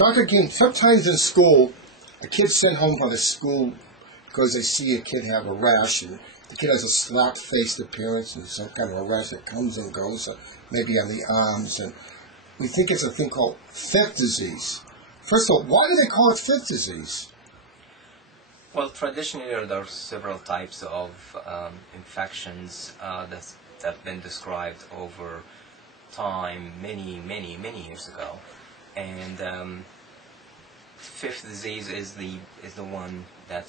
Dr. Hakim, sometimes in school, a kid's sent home from the school because they see a kid have a rash, and the kid has a slapped-faced appearance and some kind of a rash that comes and goes, maybe on the arms, and we think it's a thing called fifth disease. First of all, why do they call it fifth disease? Well, traditionally there are several types of infections that have been described over time, many years ago, and fifth disease is the one that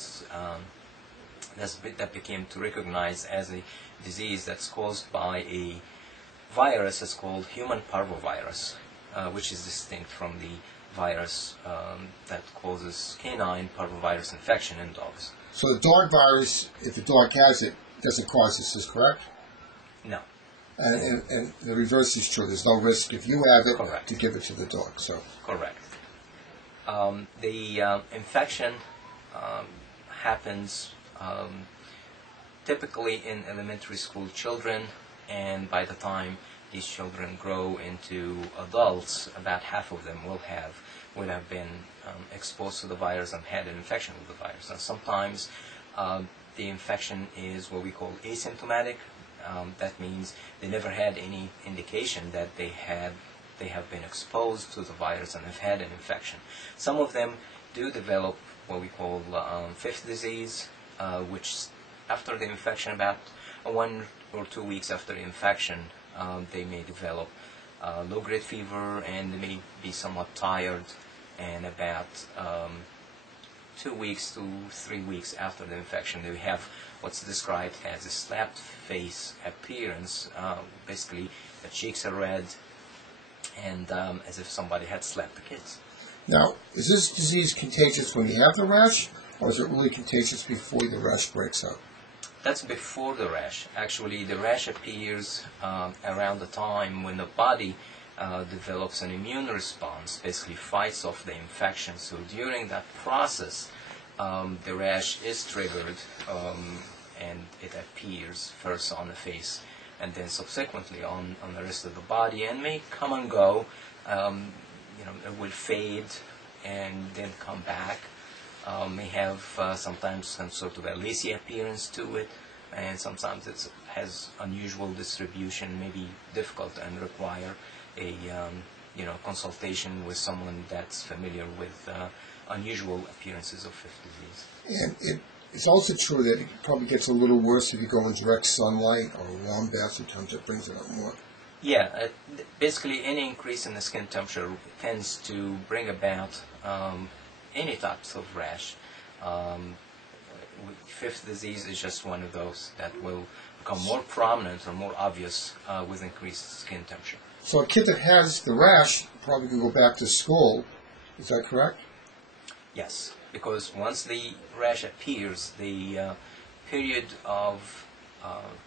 became to recognize as a disease that's caused by a virus that's called human parvovirus, which is distinct from the virus that causes canine parvovirus infection in dogs. So the dog virus, if the dog has it, doesn't cause this, is correct? No. And the reverse is true. There's no risk if you have it Correct. to give it to the dog. So correct. The infection happens typically in elementary school children, and by the time these children grow into adults, about half of them will have been exposed to the virus and had an infection with the virus. And sometimes the infection is what we call asymptomatic. That means they never had any indication that they have been exposed to the virus and have had an infection. Some of them do develop what we call fifth disease, which after the infection, about 1 or 2 weeks after the infection, they may develop low-grade fever, and they may be somewhat tired, and about 2 weeks to 3 weeks after the infection, they have what's described as a slapped face appearance. Basically, the cheeks are red, and as if somebody had slapped the kids. now, is this disease contagious when you have the rash, or is it really contagious before the rash breaks out? That's before the rash. Actually, the rash appears around the time when the body develops an immune response, basically fights off the infection. So during that process, the rash is triggered, and it appears first on the face, and then subsequently on the rest of the body, and may come and go. It will fade and then come back. May have sometimes some sort of a lacy appearance to it, and sometimes it has unusual distribution, may be difficult, and require a consultation with someone that's familiar with unusual appearances of fifth disease. And it's also true that it probably gets a little worse if you go in direct sunlight or a warm bath. Sometimes it brings it up more. Yeah, basically any increase in the skin temperature tends to bring about any types of rash. Fifth disease is just one of those that will become more prominent or more obvious with increased skin temperature. So a kid that has the rash probably can go back to school. Is that correct? Yes, because once the rash appears, the period of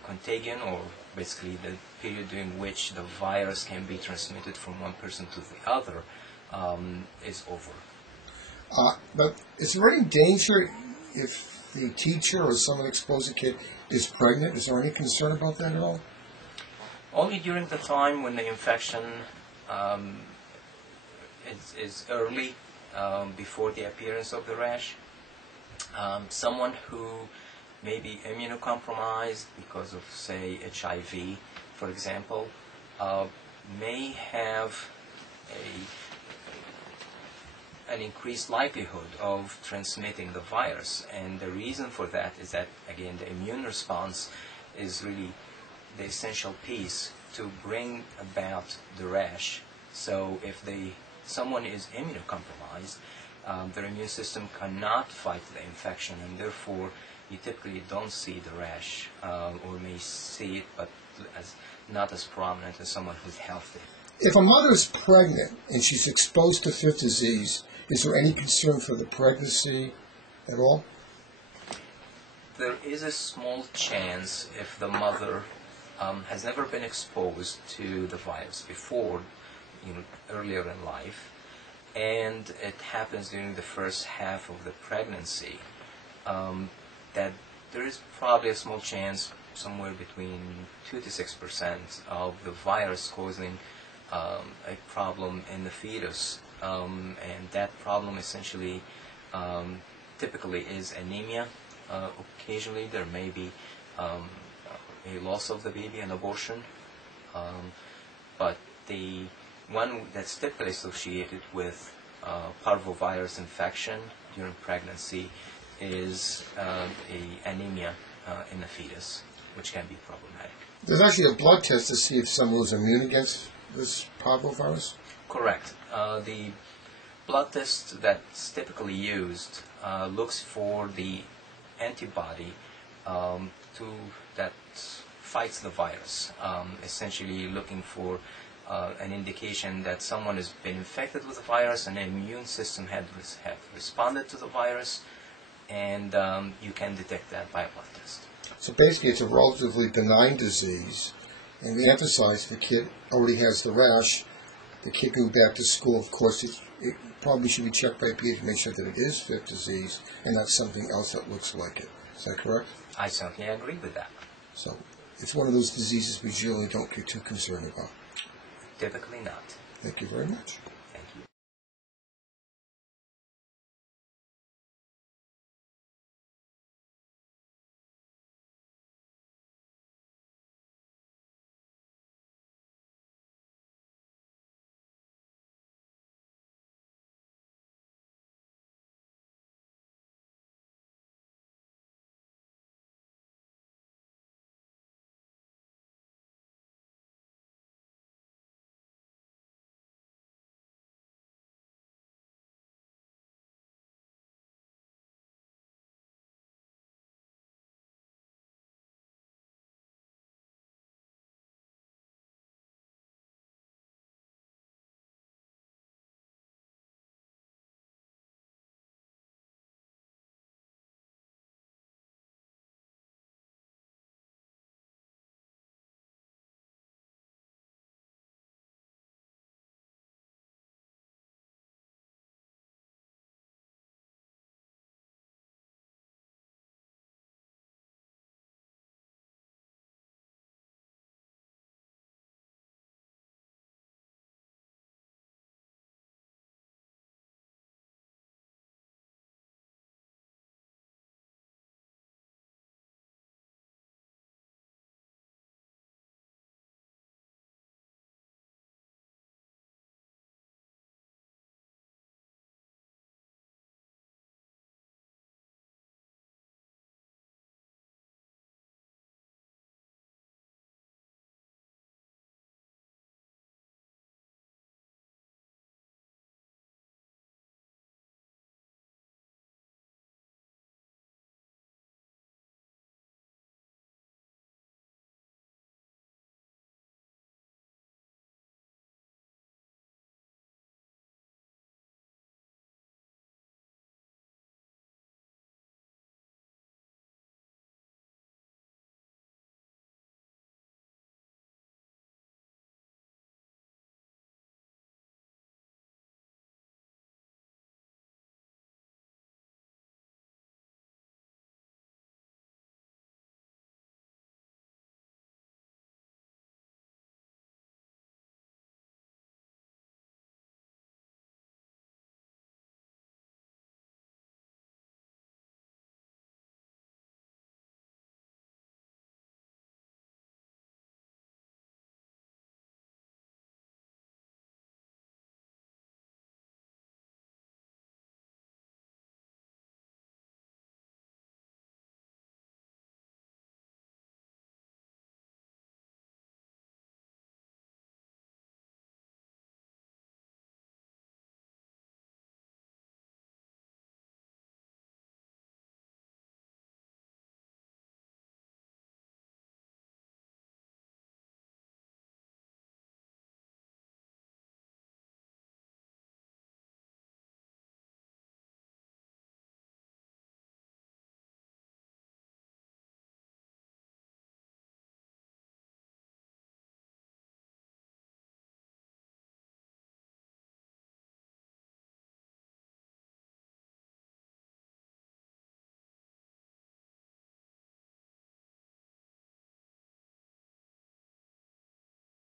contagion, or basically the period during which the virus can be transmitted from one person to the other, is over. But is there any danger if the teacher or someone exposed a kid is pregnant? Is there any concern about that at all? Only during the time when the infection is early, before the appearance of the rash. Someone who may be immunocompromised because of, say, HIV, for example, may have an increased likelihood of transmitting the virus. And the reason for that is that, again, the immune response is really the essential piece to bring about the rash. So if someone is immunocompromised, their immune system cannot fight the infection, and therefore you typically don't see the rash, or may see it, but not as prominent as someone who's healthy. If a mother is pregnant and she's exposed to fifth disease, is there any concern for the pregnancy at all? There is a small chance, if the mother has never been exposed to the virus before, earlier in life, and it happens during the first half of the pregnancy, that there is probably a small chance, somewhere between 2 to 6%, of the virus causing a problem in the fetus and that problem essentially typically is anemia. Occasionally there may be a loss of the baby, an abortion, but the one that's typically associated with parvovirus infection during pregnancy is anemia in the fetus, which can be problematic. There's actually a blood test to see if someone was immune against this parvovirus? Correct. The blood test that's typically used looks for the antibody that fights the virus, essentially looking for an indication that someone has been infected with the virus and the immune system have responded to the virus, and you can detect that by a blood test. So basically it's a relatively benign disease, and we emphasize if the kid already has the rash, the kid going back to school, of course, it probably should be checked by a pediatrician to make sure that it is fit disease and not something else that looks like it. Is that correct? I certainly agree with that. So it's one of those diseases we generally don't get too concerned about. Typically not. Thank you very much.